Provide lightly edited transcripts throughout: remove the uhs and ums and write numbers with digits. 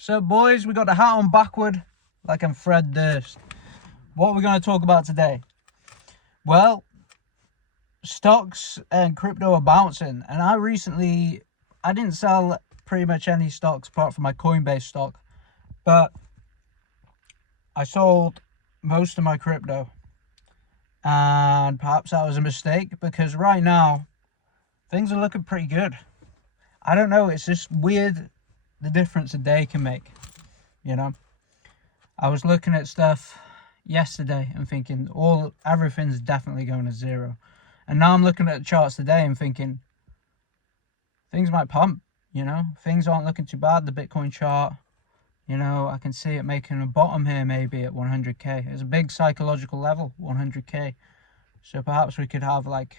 So boys, we got the hat on backward like I'm Fred Durst. What are we going to talk about today? Well, stocks and crypto are bouncing, and I didn't sell pretty much any stocks apart from my Coinbase stock, but I sold most of my crypto, and perhaps that was a mistake because right now things are looking pretty good. I don't know, it's just weird the difference a day can make, you know. I was looking at stuff yesterday and thinking everything's definitely going to zero, and now I'm looking at the charts today and thinking things might pump, you know. Things aren't looking too bad. The Bitcoin chart, you know, I can see it making a bottom here maybe at 100k. It's a big psychological level, 100k, so perhaps we could have like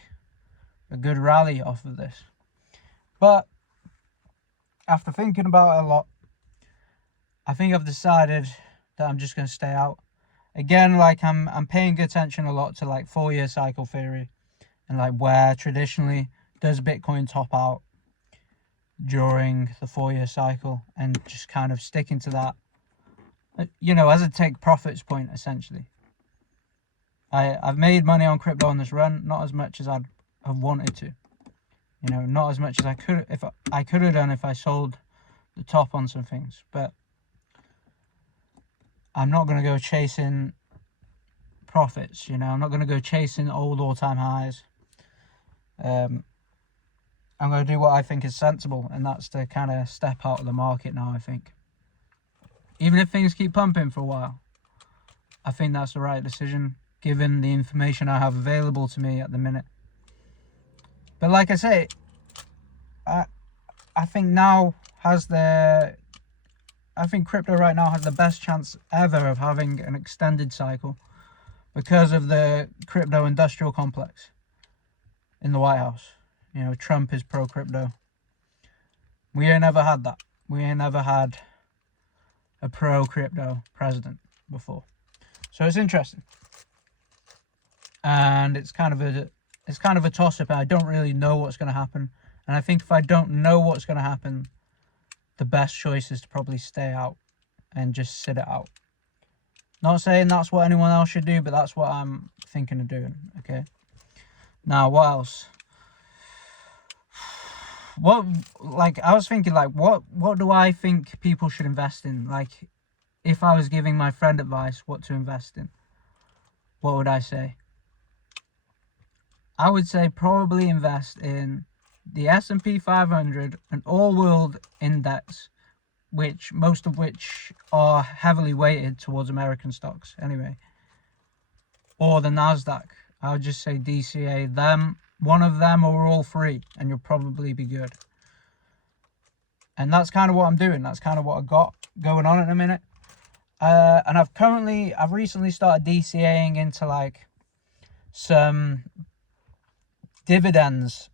a good rally off of this. But after thinking about it a lot, I think I've decided that I'm just going to stay out. Again, like I'm paying attention a lot to like 4-year cycle theory and like where traditionally does Bitcoin top out during the 4-year cycle, and just kind of sticking to that, you know, as a take profits point essentially. I've made money on crypto on this run, not as much as I'd have wanted to, you know, not as much as I could if I could have done if I sold the top on some things, but I'm not going to go chasing profits, you know. I'm not going to go chasing old all-time highs. I'm going to do what I think is sensible, and that's to kind of step out of the market now, I think. Even if things keep pumping for a while, I think that's the right decision, given the information I have available to me at the minute. But like I say, I think crypto right now has the best chance ever of having an extended cycle because of the crypto industrial complex in the White House. You know, Trump is pro-crypto. We ain't never had that. We ain't never had a pro-crypto president before. So it's interesting. And it's kind of a toss-up. I don't really know what's going to happen. And I think if I don't know what's going to happen, the best choice is to probably stay out and just sit it out. Not saying that's what anyone else should do, but that's what I'm thinking of doing, okay? Now, what else? I was thinking, like, what do I think people should invest in? Like, if I was giving my friend advice what to invest in, what would I say? I would say probably invest in the S&P 500, an all-world index, most of which are heavily weighted towards American stocks anyway, or the NASDAQ. I would just say DCA, one of them or all three, and you'll probably be good. And that's kind of what I'm doing. That's kind of what I got going on at the minute. And I've recently started DCAing into like some dividends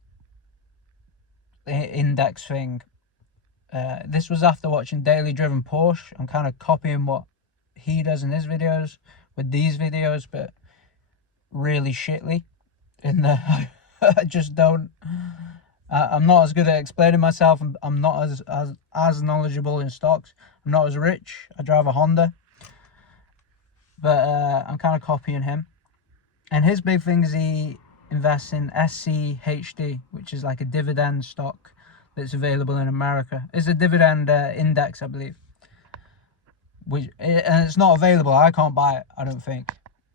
index thing. This was after watching Daily Driven Porsche. I'm kind of copying what he does in his videos with these videos, but really shitly. I just don't. I'm not as good at explaining myself. I'm not as knowledgeable in stocks. I'm not as rich. I drive a Honda, but I'm kind of copying him. And his big thing is he invests in SCHD, which is like a dividend stock that's available in America. It's a dividend index, I believe. And it's not available. I can't buy it, I don't think,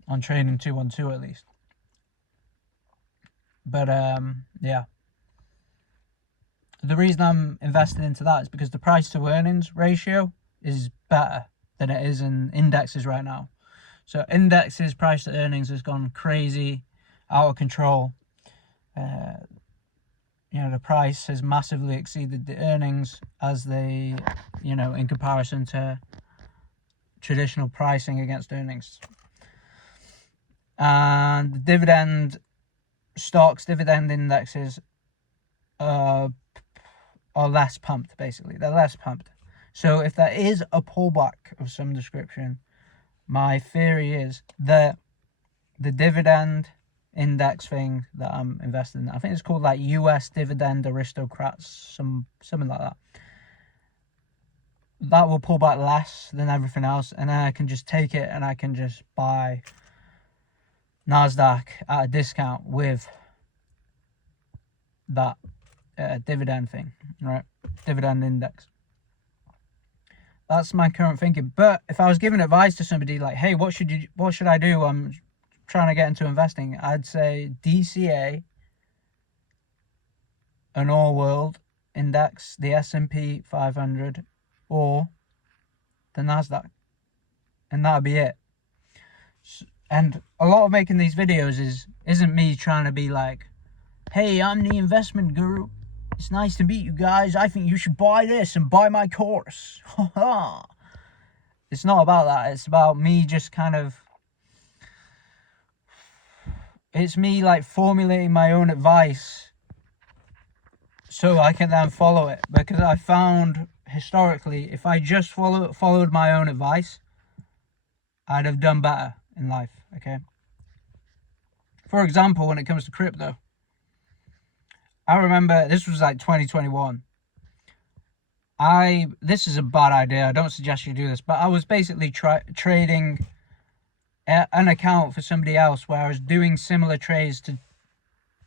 on Trading 212 at least. But yeah. The reason I'm investing into that is because the price to earnings ratio is better than it is in indexes right now. So indexes price to earnings has gone crazy, out of control. You know, the price has massively exceeded the earnings as they, you know, in comparison to traditional pricing against earnings. And the dividend stocks, dividend indexes are less pumped, basically. They're less pumped. So if there is a pullback of some description, my theory is that the dividend index thing that I'm investing in, I think it's called like US Dividend Aristocrats, something like that. that will pull back less than everything else, and then I can just take it and I can just buy NASDAQ at a discount with that dividend thing, right? Dividend index. That's my current thinking. But if I was giving advice to somebody like, hey, what should I do? I'm trying to get into investing. I'd say DCA, an all world index, the S&P 500, or the NASDAQ. And that'd be it. And a lot of making these videos isn't me trying to be like, hey, I'm the investment guru. It's nice to meet you guys. I think you should buy this and buy my course. It's not about that. It's about me just kind of... It's me like formulating my own advice so I can then follow it. Because I found historically, if I just followed my own advice, I'd have done better in life, okay? For example, when it comes to crypto, I remember this was like 2021. This is a bad idea. I don't suggest you do this, but I was basically trading an account for somebody else where I was doing similar trades to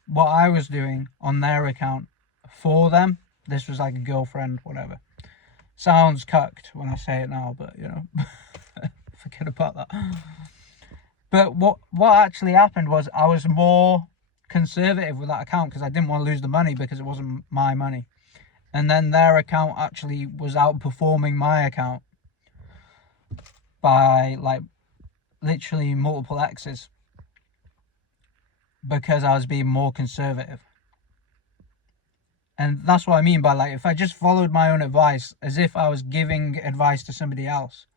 what I was doing on their account for them. This was like a girlfriend, whatever. Sounds cucked when I say it now, but you know, forget about that. But what actually happened was I was more conservative with that account because I didn't want to lose the money because it wasn't my money. And then their account actually was outperforming my account by like literally multiple X's because I was being more conservative. And that's what I mean by, like, if I just followed my own advice as if I was giving advice to somebody else,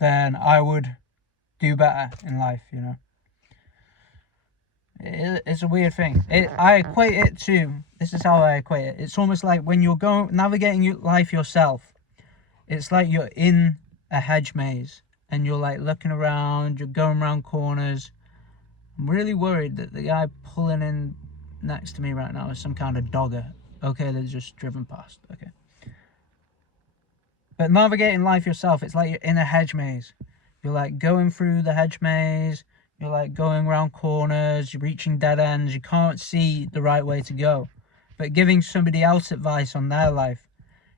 then I would do better in life, you know. It's a weird thing. I equate it to, this is how I equate it. It's almost like when you're navigating your life yourself, it's like you're in a hedge maze and you're like looking around, you're going around corners. I'm really worried that the guy pulling in next to me right now is some kind of dogger. Okay, they're just driven past. Okay. But navigating life yourself, it's like you're in a hedge maze. You're like going through the hedge maze. You're like going around corners. You're reaching dead ends. You can't see the right way to go. But giving somebody else advice on their life,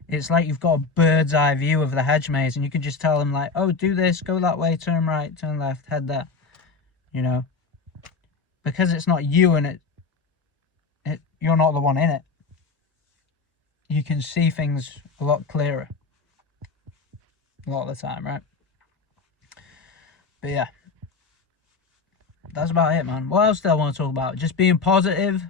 it's like you've got a bird's eye view of the hedge maze. And you can just tell them like, oh, do this, go that way, turn right, turn left, head there. You know? Because it's not you and you're not the one in it. You can see things a lot clearer. A lot of the time, right? But yeah. That's about it, man. What else do I want to talk about? Just being positive.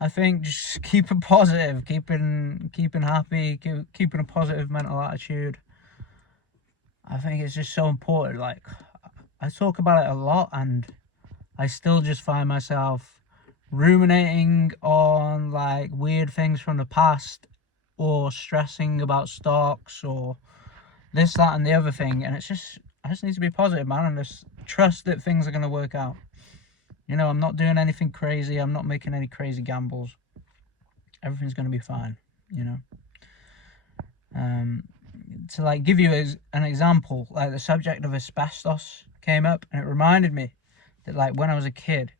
I think just keeping positive, keeping happy, keeping a positive mental attitude. I think it's just so important. Like, I talk about it a lot and I still just find myself ruminating on like weird things from the past or stressing about stocks or this, that and the other thing. And it's just, I just need to be positive, man, and just trust that things are going to work out. You know, I'm not doing anything crazy. I'm not making any crazy gambles. Everything's going to be fine, you know. To like give you an example, like the subject of asbestos came up and it reminded me that like when I was a kid,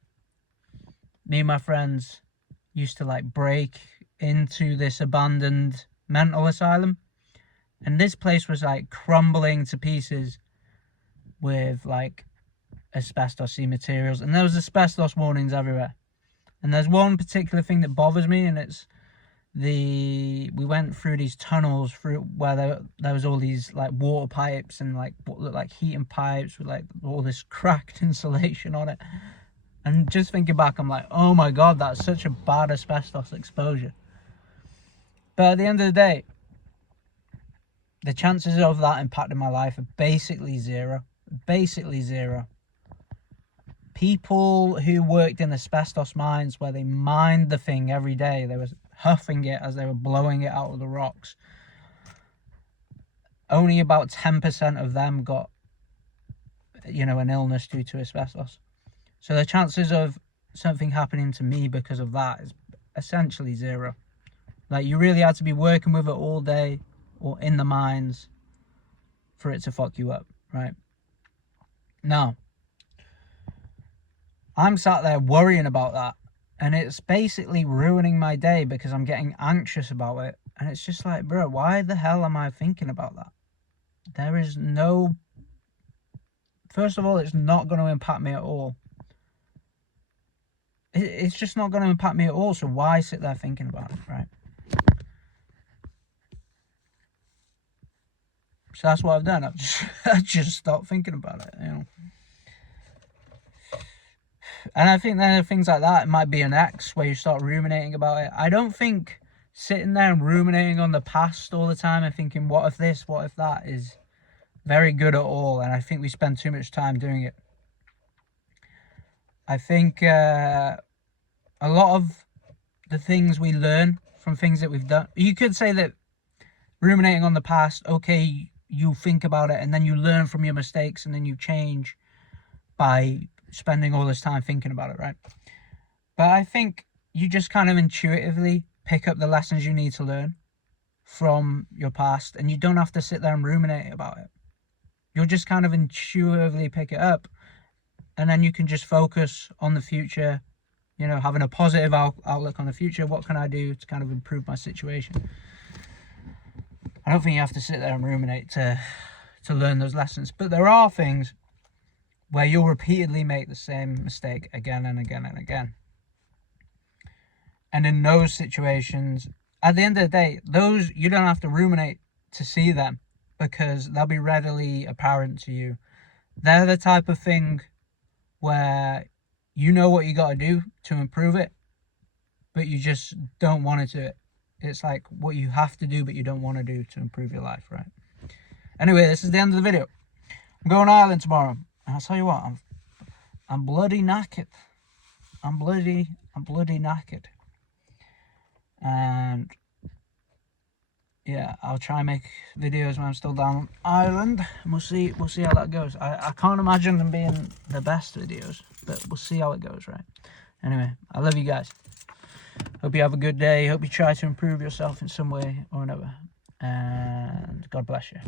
me and my friends used to like break into this abandoned mental asylum, and this place was like crumbling to pieces with like asbestos-y materials, and there was asbestos warnings everywhere. And there's one particular thing that bothers me, and it's we went through these tunnels through where there was all these like water pipes and like what looked like heating pipes with like all this cracked insulation on it. And just thinking back, I'm like, oh my god, that's such a bad asbestos exposure. But at the end of the day, the chances of that impacting my life are basically zero. Basically zero. People who worked in asbestos mines where they mined the thing every day, they were huffing it as they were blowing it out of the rocks. Only about 10% of them got, you know, an illness due to asbestos. So the chances of something happening to me because of that is essentially zero. Like, you really had to be working with it all day, or in the minds for it to fuck you up, right? Now, I'm sat there worrying about that, and it's basically ruining my day because I'm getting anxious about it. And it's just like, bro, why the hell am I thinking about that? There is no... First of all, it's not going to impact me at all. It's just not going to impact me at all, so why sit there thinking about it, right? So that's what I've done. I've just stopped thinking about it, you know. And I think then things like that, it might be an X where you start ruminating about it. I don't think sitting there and ruminating on the past all the time and thinking, what if this, what if that, is very good at all. And I think we spend too much time doing it. I think a lot of the things we learn from things that we've done, you could say that ruminating on the past, okay, you think about it and then you learn from your mistakes and then you change by spending all this time thinking about it, right? But I think you just kind of intuitively pick up the lessons you need to learn from your past, and you don't have to sit there and ruminate about it. You'll just kind of intuitively pick it up, and then you can just focus on the future, you know, having a positive outlook on the future. What can I do to kind of improve my situation? I don't think you have to sit there and ruminate to learn those lessons, but there are things where you'll repeatedly make the same mistake again and again and again. And in those situations, at the end of the day, those, you don't have to ruminate to see them because they'll be readily apparent to you. They're the type of thing where you know what you got to do to improve it, but you just don't want to do it. It's like what you have to do, but you don't want to do to improve your life, right? Anyway, this is the end of the video. I'm going to Ireland tomorrow. I'll tell you what, I'm bloody knackered. I'm bloody knackered. And yeah, I'll try and make videos when I'm still down Ireland, and we'll see how that goes. I can't imagine them being the best videos, but we'll see how it goes, right? Anyway, I love you guys. Hope you have a good day. Hope you try to improve yourself in some way or another. And God bless you.